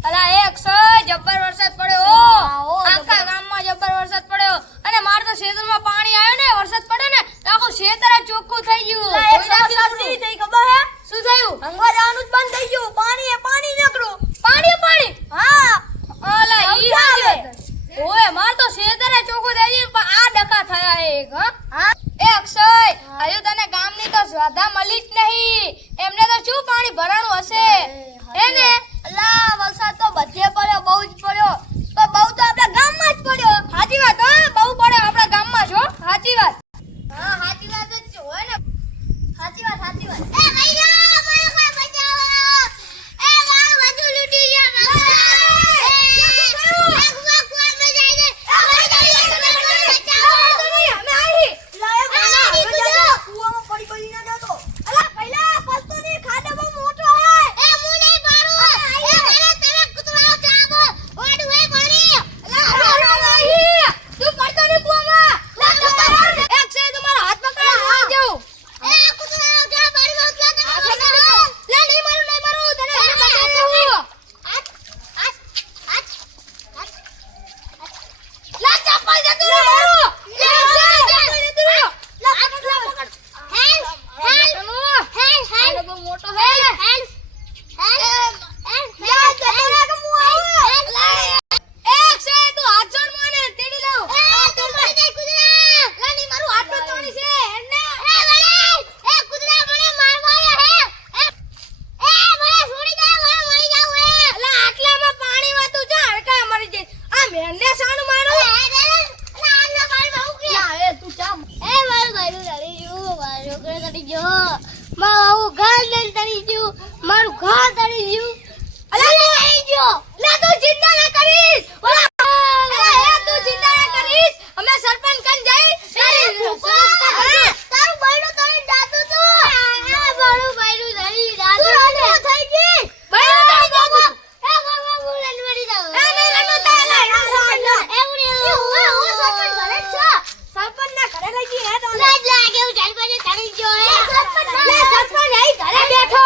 અલા એક સો જબ્બર વરસાદ પડ્યો આખા ગામમાં જબ્બર વરસાદ પડ્યો અને માર તો ખેતરમાં પાણી આવ્યો ને વરસાદ પડ્યો ને તો આખું ખેતર ચોખ્ખું થઈ ગયું થઈ ખબર હે શું થયું અંગવા જવાનું જ બંધ થઈ ગયું પાણી નીકળ્યું પાણી હા અલા ઈ હાલે ઓય માર તો ખેતર ચોખ્ખું થઈ ગયું પણ આ ડકા થયા એક હા એ અક્ષય હજુ તને ગામની તો શ્રદ્ધા મળી જ નહીં એમને તો શું પાણી ભરાણું હશે હે ને અલા વરસાદ તો બધે પડ્યો બહુ જ પડ્યો તો બહુ તો આપણા ગામમાં જ પડ્યો સાચી વાત હો બહુ પડે આપણા ગામમાં છો સાચી વાત હા સાચી વાત જ છે હોય ને સાચી વાત એ કઈલા મારો કા બચાવો એ મારું બધું લૂટી ગયા મારું ઘર તરી ગયું અલા તરી ગયો લા તું ચિંતા ના કરીશ ઓલા તું ચિંતા ના કરીશ અમે સરપંચ કન જઈ તારું બૈરું તરી દાતું તું મારું બૈરું તરી દાતું થઈ ગઈ બૈરું તરી દાતું એ બાબા બોલન મરી જાવ એ નહીં લનો તાલા એ ઉડી હું સરપંચ ઘરે છે સરપંચ ના ઘરે લઈ ગઈ હે તો લાગે હું સરપંચ તરી ગયો હે સરપંચ આઈ ઘરે બેઠો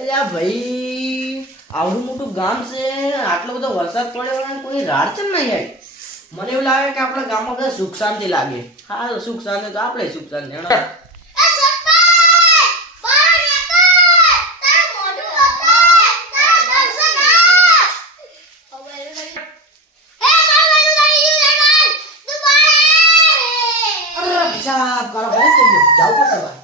અલ્યા ભાઈ આવડું મોટું ગામ છે આટલો બધો વરસાદ પડ્યો અને કોઈ રાડ ચમ નહીં આવી મને એવું લાગે કે આપણા ગામમાં બધા સુખ શાંતિ લાગે હા સુખ શાંતિ તો આપણે સુખ શાંતિ સાહેબ કરો ભાઈ તો જાવ પડશે ભાઈ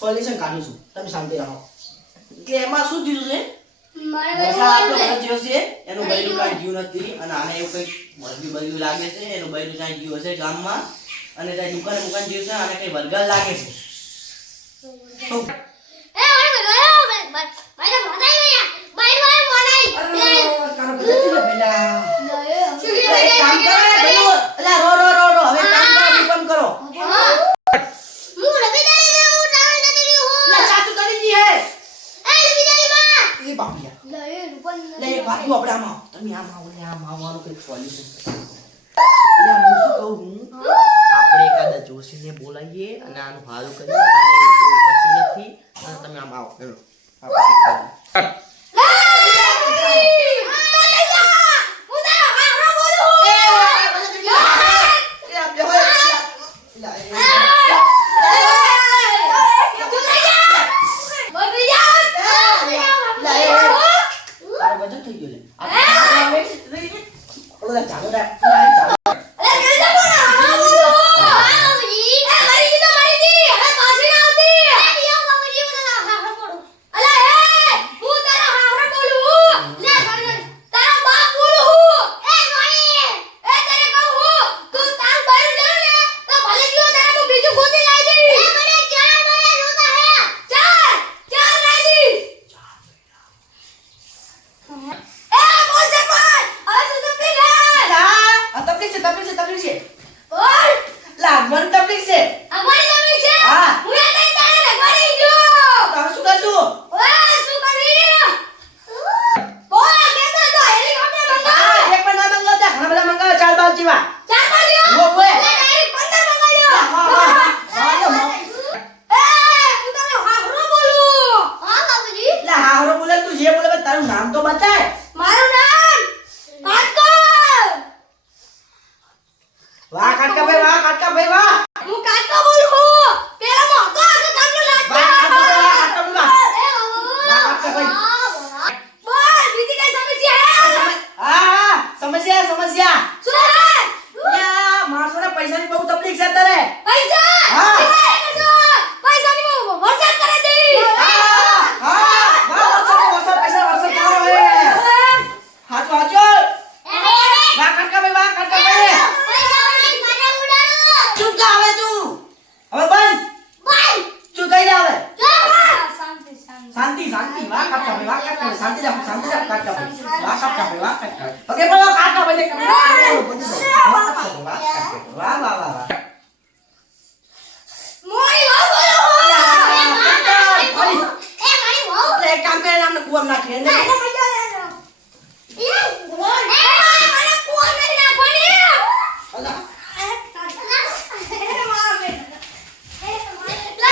સોલ્યુશન કાઢું છું તમે શાંતિ રહો કે એમાં શું થયું છે એનું બૈરું કાંઈ ગયું નથી અને આને એવું કંઈક બદલું લાગે છે એનું બૈરું કાંઈ ગયું હશે ગામમાં અને ત્યાં દુકાને જીવ છે અને કંઈ વરગાલ લાગે છે આપણે એકાદા જોશીને બોલાવીએ અને આનું હારું કરીએ અને એવું કશું નથી અને તમે આમ આવો હેલો કુવા નાખી એને ના,